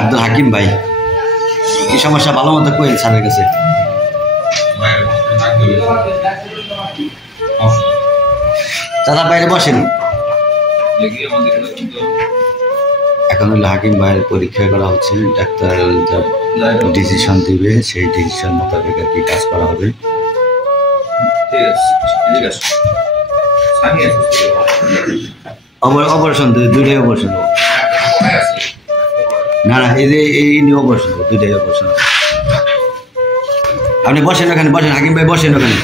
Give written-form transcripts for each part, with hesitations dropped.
আব্দুল হাকিম ভাই কি সমস্যা ভালো মতো কইল স্যারের কাছে। দাদা বাইরে বসেন। এখন হলো হাকিম ভাইয়ের পরীক্ষা করা হচ্ছে, ডাক্তার যা ডিসিশন দিবে সেই ডিসিশন মোতাবেক আর কি কাজ করা হবে। অপারেশন দুইটাই অপারেশন, না না এই যে এই নিয়ে অপারেশন, দুইটাই অপারেশন। আপনি বসেন ওখানে, বসেন হাকিম ভাই, বসেন ওখানে।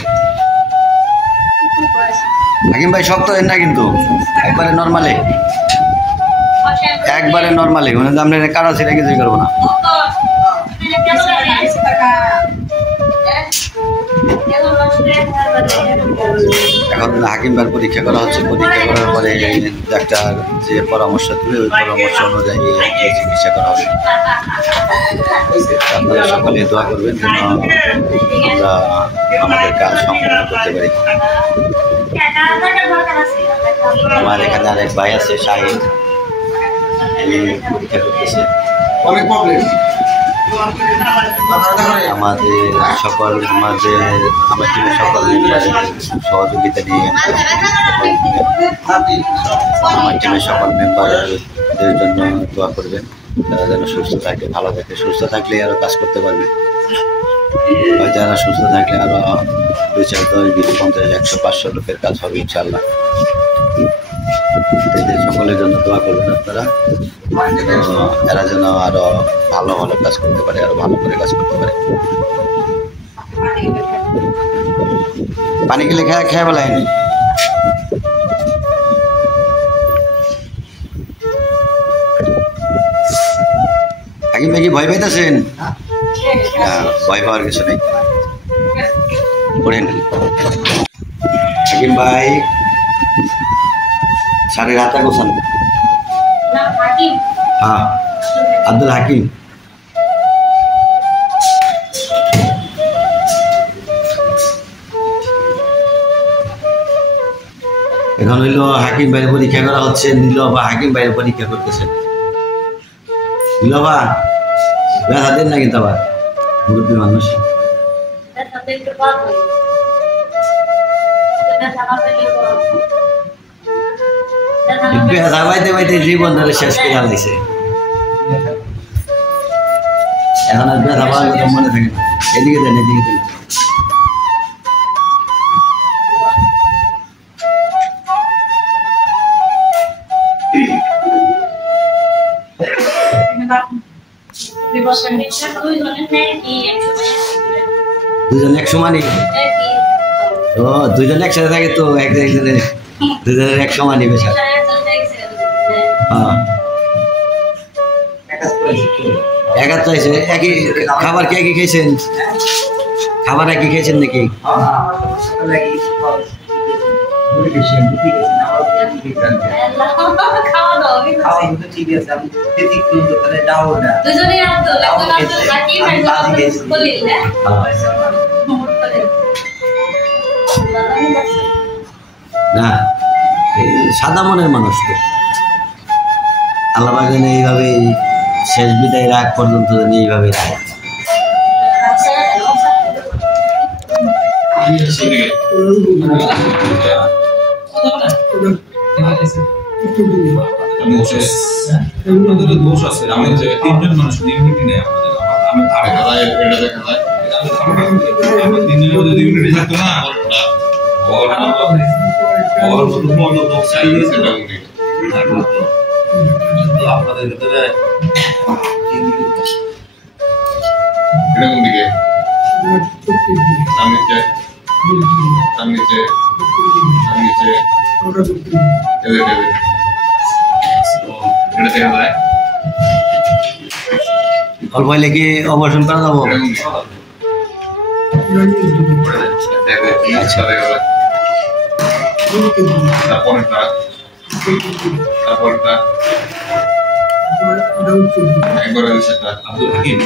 হাকিম ভাই শক্ত হেন না কিন্তু, একবারে নর্মালে, একবারে নর্মালে, মানে আপনার কারো সেটা কিছুই করবো না। এখন হাকিম ভাইয়ের পরীক্ষা করা হচ্ছে, পরীক্ষা করার পরে ডাক্তার যে পরামর্শ দেবে ওই পরামর্শ অনুযায়ী চিকিৎসা করা হবে। আপনারা সকলে দোয়া করবেন যেন আমরা আমাদের কাজ সম্পন্ন করতে পারি। আমার এখানে আরেক ভাই আছে শাহিদ, পরীক্ষা করতেছে। আমাদের সকল আমার টিমের সকল সহযোগিতা নিয়ে আমার টিমের সকল মেম্বারদের জন্য দোয়া করবেন, তারা যেন সুস্থ থাকে, ভালো থাকে। সুস্থ থাকলে আরও কাজ করতে পারবে, যারা সুস্থ থাকলে আরও 2, 4, 10, 20, 50, 100, 500 লোকের কাজ হবে ইনশাল্লাহ। এদের সকলের জন্য দোয়া করবেন আপনারা, এরা যেন আরো ভালো ভালো কাজ করতে পারে, আরো ভালো করে কাজ করতে পারে। পানি গেলে খেয়ে বলেন। হাকিম ভাই কি ভয় পাইতেছেন? ভয় পাওয়ার কিছু নেই, পড়েন। হাকিম ভাই স্যারের হাতটা গোছান। হ্যাঁ, আব্দুল হাকিম। এখন হইলো হাকিম ভাইয়ের পরীক্ষা করা হচ্ছে, নীলভা হাকিম ভাইয়ের পরীক্ষা করতেছেন। নীলভা ব্যথা দেন না কিন্তু আবার, মুরব্বী মানুষ। ব্যথা পাইতে পাইতে জীবন ধরে শেষ করে আলাইছে, এখন আর ব্যথা পাওয়ার কথা মনে থাকে না। এদিকে দেন, এদিকে দেন। দুজন এক সমানই? ও দুজন একসাথে থাকে তো, একজনের দুজনের এক সমান নিবে স্যার। হ্যাঁ একা তো আছে, একই খাবার কি একই খেয়েছেন? খাবার একই খেয়েছেন নাকি? না সাদা মনের মানুষ তো, আল্লাহ যেন এইভাবে শেষ বিদায় রাখ পর্যন্ত যেন এইভাবে রাখ। দোষ আছে, আমি 3জন মানুষ ইউনিটি নেই আপনাদের ভিতরে। অল্প হইলে কি অপারেশন করা যাবো? আব্দুল হাকিম